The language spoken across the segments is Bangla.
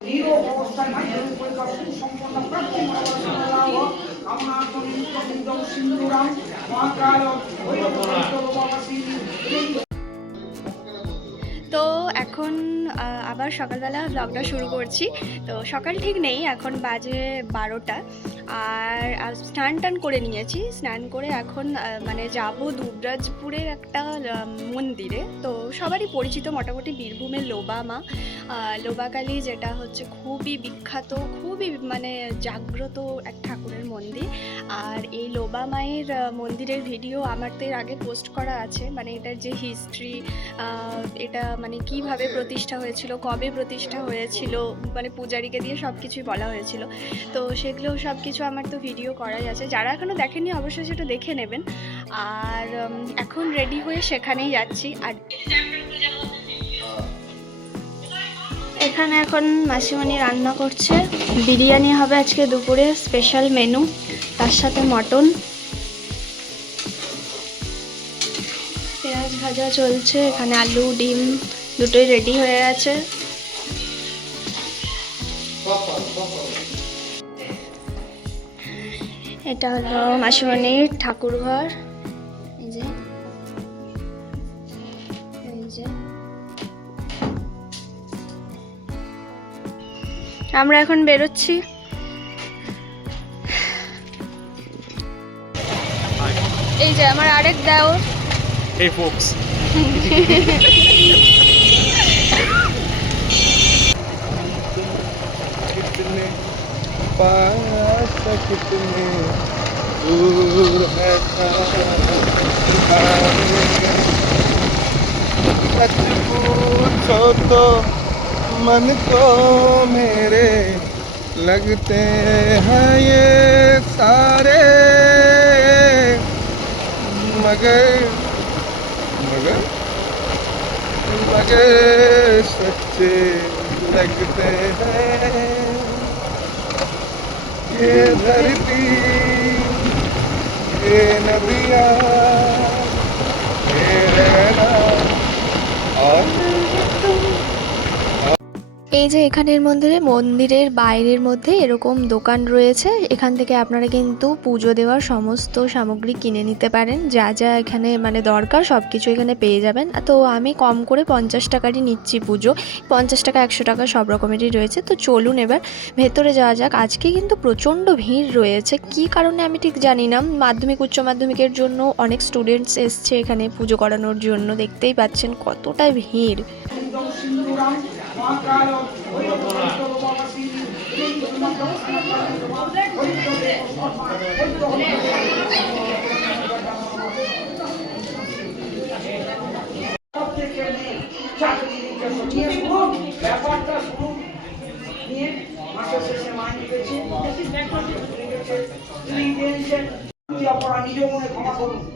নীরব অবস্থায় মাধ্যমিক পরীক্ষা সুসম্পন্ন প্রাপ্তি লাভ কামনা সিন্ধুরাম মহাকাল তো এখন আবার সকালবেলা ব্লগটা শুরু করছি। তো সকাল ঠিক নেই এখন বাজে বারোটা। আর স্নান টান করে নিয়েছি। স্নান করে এখন মানে যাব দুবরাজপুরের একটা মন্দিরে। তো সবারই পরিচিত মোটামুটি বীরভূমের লোবা মা। আহ, লোবা কালী যেটা হচ্ছে খুবই বিখ্যাত খুবই মানে জাগ্রত এক ঠাকুরের মন্দির। আর এই লোবা মায়ের মন্দিরের ভিডিও আমার তো এর আগে পোস্ট করা আছে। মানে এটার যে হিস্ট্রি এটা মানে কীভাবে প্রতিষ্ঠা হয়েছিল কবে প্রতিষ্ঠা হয়েছিল মানে পূজারীকে দিয়ে সব কিছুই বলা হয়েছিল। তো সেগুলো সব কিছু আমার তো ভিডিও করাই আছে। যারা এখনও দেখেননি অবশ্যই সেটা দেখে নেবেন। আর এখন রেডি হয়ে সেখানেই যাচ্ছি। আর এখানে এখন মাসিমণি রান্না করছে। বিরিয়ানি হবে আজকে দুপুরে স্পেশাল মেনু তার সাথে মটন। পেঁয়াজ ভাজা চলছে এখানে আলু ডিম দুটোই রেডি হয়ে আছে এটা হলো মাসিমণির ঠাকুর ঘর এই যে। এই যে। আমরা এখন বেরোচ্ছি। এই যে আমার আরেক দেওর। Hey folks. पास कितने दूर है सच पूछो तो मन को मेरे लगते हैं ये सारे मगर मगर मगर सच्चे लगते हैं ये धरती ये नदियाँ ये रहना और এই যে এখানের মন্দিরে, মন্দিরের বাইরের মধ্যে এরকম দোকান রয়েছে। এখান থেকে আপনারা কিন্তু পুজো দেওয়ার সমস্ত সামগ্রী কিনে নিতে পারেন। যা যা এখানে মানে দরকার সব কিছু এখানে পেয়ে যাবেন। তো আমি কম করে পঞ্চাশ টাকারই নিচ্ছি পুজো। পঞ্চাশ টাকা, একশো টাকা সব রকমেরই রয়েছে। তো চলুন এবার ভেতরে যাওয়া যাক। আজকে কিন্তু প্রচণ্ড ভিড় রয়েছে। কি কারণে আমি ঠিক জানি না। মাধ্যমিক, উচ্চ মাধ্যমিকের জন্য অনেক স্টুডেন্টস এসছে এখানে পুজো করানোর জন্য। দেখতেই পাচ্ছেন কতটা ভিড়। চাকরি নিয়ে শুনুন ব্যাপারটা শুনুন নিয়ে মাসের শেষে মাইনে পেয়েছি নিজ মনে ক্ষমা করুন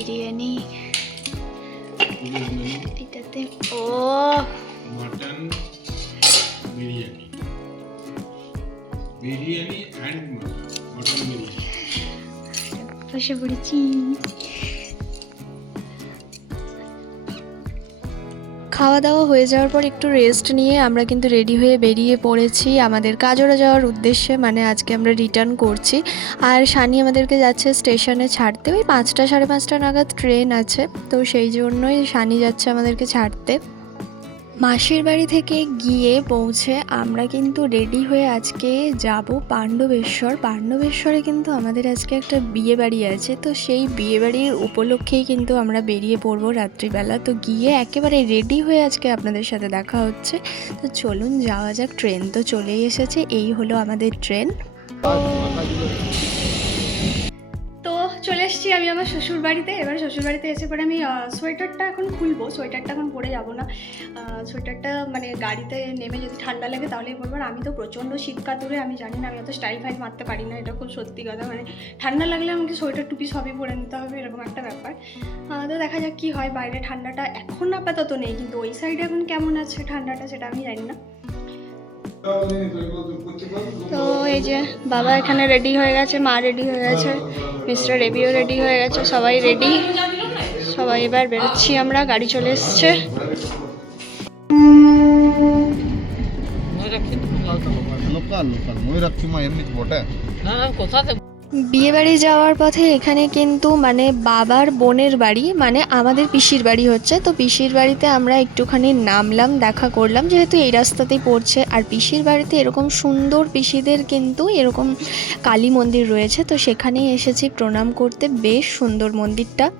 বিরিয়ানি। এটাতে ও! Mutton biryani. Biryani and mutton biryani. বসে পড়েছি খাওয়া দাওয়া হয়ে যাওয়ার পর একটু রেস্ট নিয়ে আমরা কিন্তু রেডি হয়ে বেরিয়ে পড়েছি আমাদের কাজরা যাওয়ার উদ্দেশ্যে মানে আজকে আমরা রিটার্ন করছি। আর সানি আমাদেরকে যাচ্ছে স্টেশনে ছাড়তে। ওই পাঁচটা সাড়ে পাঁচটা নাগাদ ট্রেন আছে। তো সেই জন্যই সানি যাচ্ছে আমাদেরকে ছাড়তে। মাসির বাড়ি থেকে গিয়ে পৌঁছে আমরা কিন্তু রেডি হয়ে আজকে যাব পাণ্ডবেশ্বর। পাণ্ডবেশ্বরে কিন্তু আমাদের আজকে একটা বিয়ে বাড়ি আছে, তো সেই বিয়ে বাড়ির উপলক্ষেই কিন্তু আমরা বেরিয়ে পড়ব রাত্রিবেলা। তো গিয়ে একেবারে রেডি হয়ে আজকে আপনাদের সাথে দেখা হচ্ছে। তো চলুন যাওয়া যাক, ট্রেন তো চলেই এসেছে, এই হলো আমাদের ট্রেন। আমি আমার শ্বশুর বাড়িতে এবার শ্বশুর বাড়িতে এসে পরে আমি সোয়েটারটা এখন খুলবো, সোয়েটারটা এখন পরে যাব না। সোয়েটারটা মানে গাড়িতে নেমে যদি ঠান্ডা লাগে তাহলেই আর আমি তো প্রচণ্ড শীত কাতুরে, আমি জানি না, আমি অত স্টাইল ফাইল মারতে পারি না, এটা খুব সত্যি কথা। মানে ঠান্ডা লাগলে আমাকে সোয়েটার টুপি সবই পরে নিতে হবে, এরকম একটা ব্যাপার। তো দেখা যাক কী হয়, বাইরে ঠান্ডাটা এখন আপাতত নেই, কিন্তু ওই সাইডে এখন কেমন আছে ঠান্ডাটা সেটা আমি জানি না। তো এই যে বাবা এখানে রেডি হয়ে গেছে মা রেডি হয়ে গেছে মিস্টার রেবিও রেডি হয়ে গেছে সবাই রেডি সবাই এবার বেরোচ্ছি আমরা গাড়ি চলে এসছে। Local local. ময়ূরাক্ষী মা এমনি বটে। বিয়ে বাড়ি যাওয়ার পথে এখানে কিন্তু মানে বাবার বোনের বাড়ি মানে আমাদের পিসির বাড়ি হচ্ছে। তো পিসির বাড়িতে আমরা একটুখানি নামলাম, দেখা করলাম। যেহেতু এই রাস্তাতেই পড়ছে, আর পিসির বাড়িতে এরকম সুন্দর পিসিদের কিন্তু এরকম কালী মন্দির রয়েছে। তো সেখানেই এসেছি প্রণাম করতে, বেশ সুন্দর মন্দিরটা।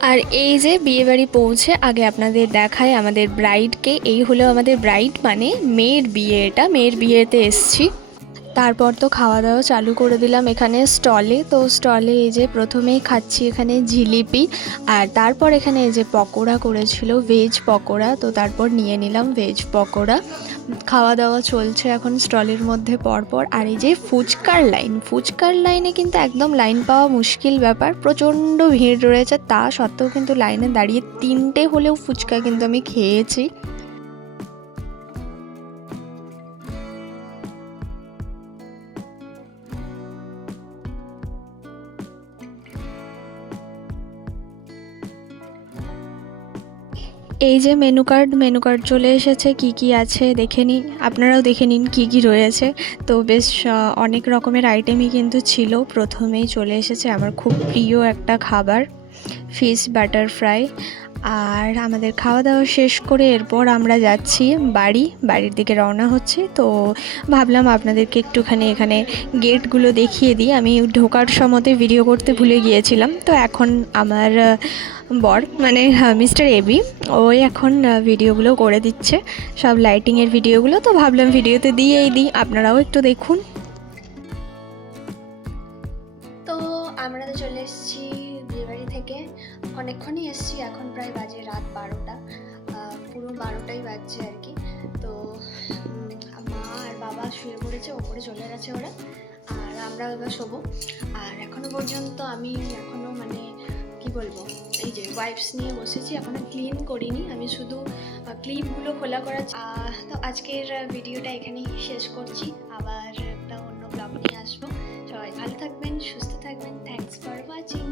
আর এই যে বিয়েবাড়ি পৌঁছে, আগে আপনাদের দেখায় আমাদের ব্রাইডকে এই হলো আমাদের ব্রাইড মানে মেয়ের বিয়ে এটা। মেয়ের বিয়েতে এসছি। তারপর তো খাওয়া দাওয়া চালু করে দিলাম এখানে স্টলে। তো স্টলে এই যে প্রথমেই খাচ্ছি এখানে জিলিপি, আর তারপর এখানে এই যে পকোড়া করেছিল ভেজ পকোড়া, তো তারপর নিয়ে নিলাম ভেজ পকোড়া। খাওয়া দাওয়া চলছে এখন স্টলের মধ্যে পরপর। আর এই যে ফুচকার লাইন ফুচকার লাইনে কিন্তু একদম লাইন পাওয়া মুশকিল ব্যাপার, প্রচণ্ড ভিড় রয়েছে। তা সত্ত্বেও কিন্তু লাইনে দাঁড়িয়ে তিনটে হলেও ফুচকা কিন্তু আমি খেয়েছি। এই যে মেনু কার্ড মেনু কার্ড চলে এসেছে, কি কি আছে দেখে নিন। আপনারাও দেখে নিন কি কি রয়েছে। তো বেশ অনেক রকমের আইটেমই কিন্তু ছিল। প্রথমেই চলে এসেছে আমার খুব প্রিয় একটা খাবার ফিশ বাটার ফ্রাই আর আমাদের খাওয়া দাওয়া শেষ করে এরপর আমরা যাচ্ছি বাড়ি। বাড়ির দিকে রওনা হচ্ছে। তো ভাবলাম আপনাদেরকে একটুখানি এখানে গেটগুলো দেখিয়ে দিই। আমি ঢোকার সময়তে ভিডিও করতে ভুলে গিয়েছিলাম। তো এখন আমার বর মানে মিস্টার এবি ওই এখন ভিডিওগুলো করে দিচ্ছে। সব লাইটিংয়ের ভিডিওগুলো তো ভাবলাম ভিডিওতে দিয়েই দিই। আপনারাও একটু দেখুন। তো আমরা তো চলে এসেছি বিয়েবাড়ি থেকে। অনেকক্ষণই প্রায় বাজে রাত বারোটা পুরো বারোটাই বাজছে আর কি। তো মা আর বাবা শুয়ে পড়েছে, ওপরে চলে গেছে ওরা, আর আমরা এবার শোবো। আর এখনও পর্যন্ত আমি এখনও মানে কি বলব, এই যে ওয়াইপস নিয়ে বসেছি, এখনও ক্লিন করিনি। আমি শুধু ক্লিপগুলো খোলা করা তো আজকের ভিডিওটা এখানেই শেষ করছি। আবার একটা অন্য ব্লগ নিয়ে আসব। সবাই ভালো থাকবেন, সুস্থ থাকবেন। Thanks for watching